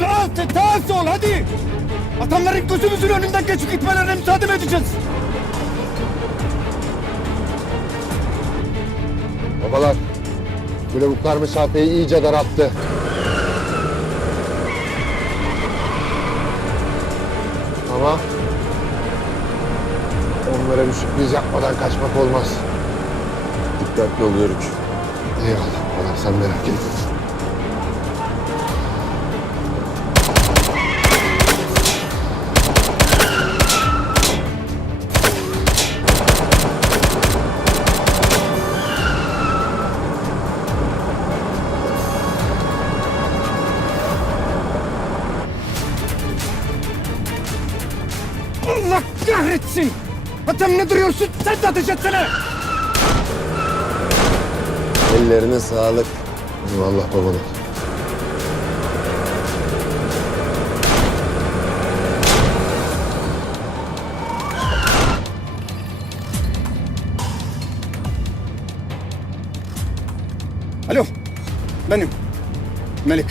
Daha, daha sol hadi. Adamların gözümüzün önünden geçip gitmelerine müsaade edeceğiz? Babalar, Gülevuklar mesafeyi iyice daralttı. Ama onlara bir sürpriz yapmadan kaçmak olmaz. Dikkatli ol Yörük. Eyvallah babalar, sen merak etme. Ne duruyorsun? Sen de ateş etsene. Ellerine sağlık. Eyvallah babalar. Alo. Benim. Melik.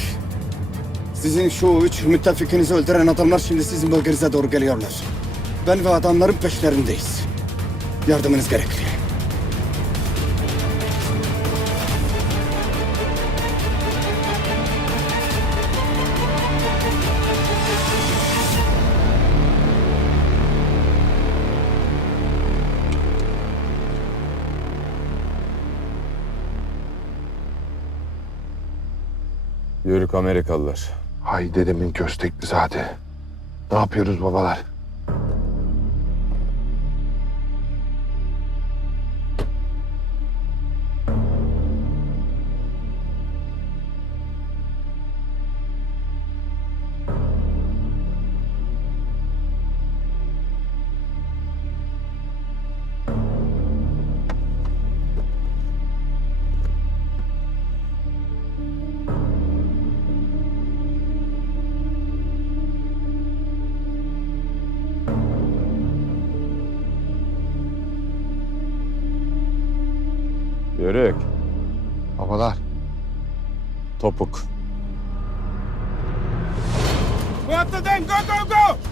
Sizin şu üç müttefikinizi öldüren adamlar şimdi sizin bölgenize doğru geliyorlar. Ben ve adamların peşlerindeyiz. Yardımınız gerekli. Yörük Amerikalılar. Hay dedemin köstekli zaten. Ne yapıyoruz babalar? Yörük. Babalar, Topuk. Go after them! Go, go, go!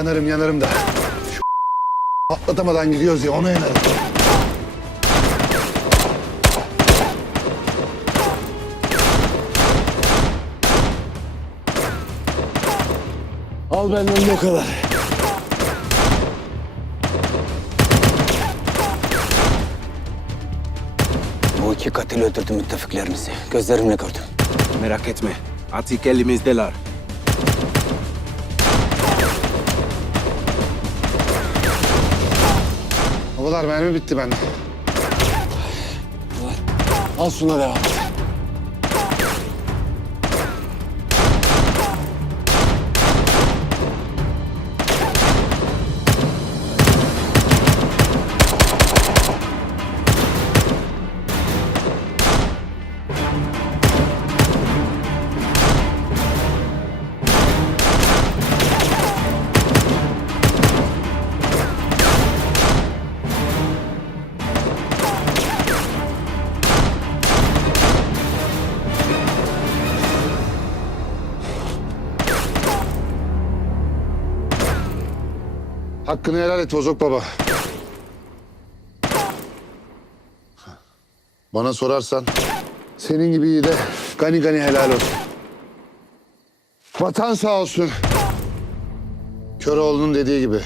Yanarım yanarım da. Şu atlatamadan gidiyoruz ya, ona yanarım. Al benden bu kadar. O iki katil öldürdü müttefiklerimizi. Gözlerimle gördüm. Merak etme. Artık elimizdeler. Babalar mermi bitti bende. Al şuna devam Hakkını helal et Bozok Baba. Bana sorarsan senin gibi iyi de gani gani helal olsun. Vatan sağ olsun. Köroğlu'nun dediği gibi.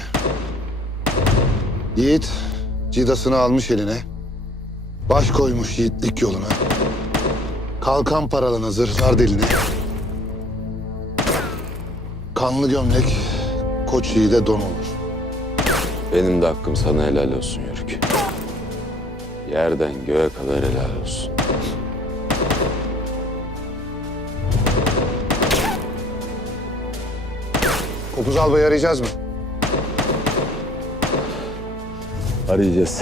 Yiğit cidasını almış eline. Baş koymuş yiğitlik yoluna. Kalkan paralan zırhlar diline. Kanlı gömlek koç yiğide don olur. Benim de hakkım sana helal olsun Yörük. Yerden göğe kadar helal olsun. Kopuz albayı arayacağız mı? Arayacağız.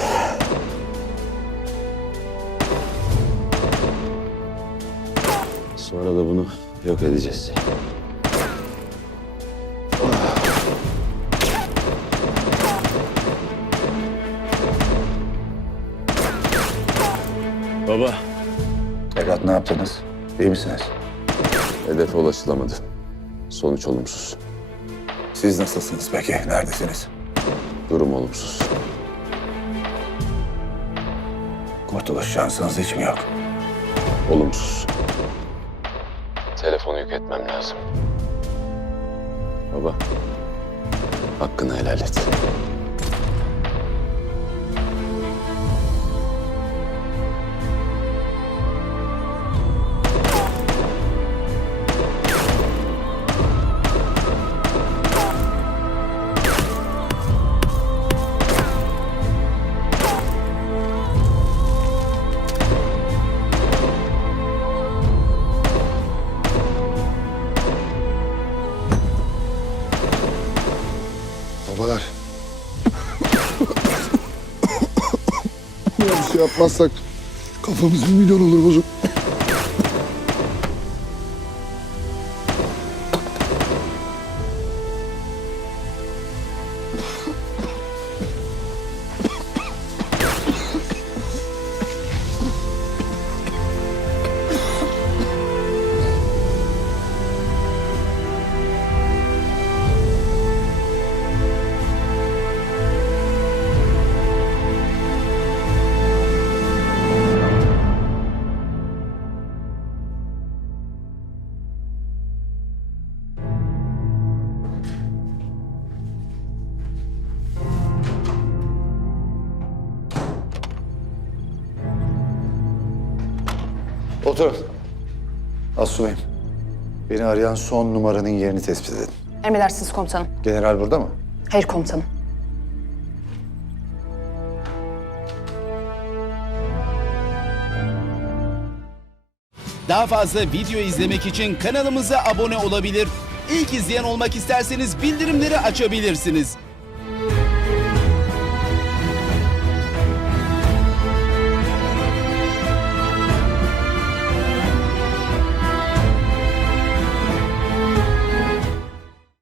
Sonra da bunu yok edeceğiz. Ne yaptınız? İyi misiniz? Hedefe ulaşılamadı. Sonuç olumsuz. Siz nasılsınız peki? Neredesiniz? Durum olumsuz. Kurtuluş şansınız hiç mi yok? Olumsuz. Telefonu yük etmem lazım. Baba. Hakkını helal et. Bir şey yapmazsak kafamız bir milyon olur bozuk. Oturun. Asubayım. Beni arayan son numaranın yerini tespit edin. Emredersiniz komutanım. General burada mı? Hayır komutanım. Daha fazla video izlemek için kanalımıza abone olabilir. İlk izleyen olmak isterseniz bildirimleri açabilirsiniz.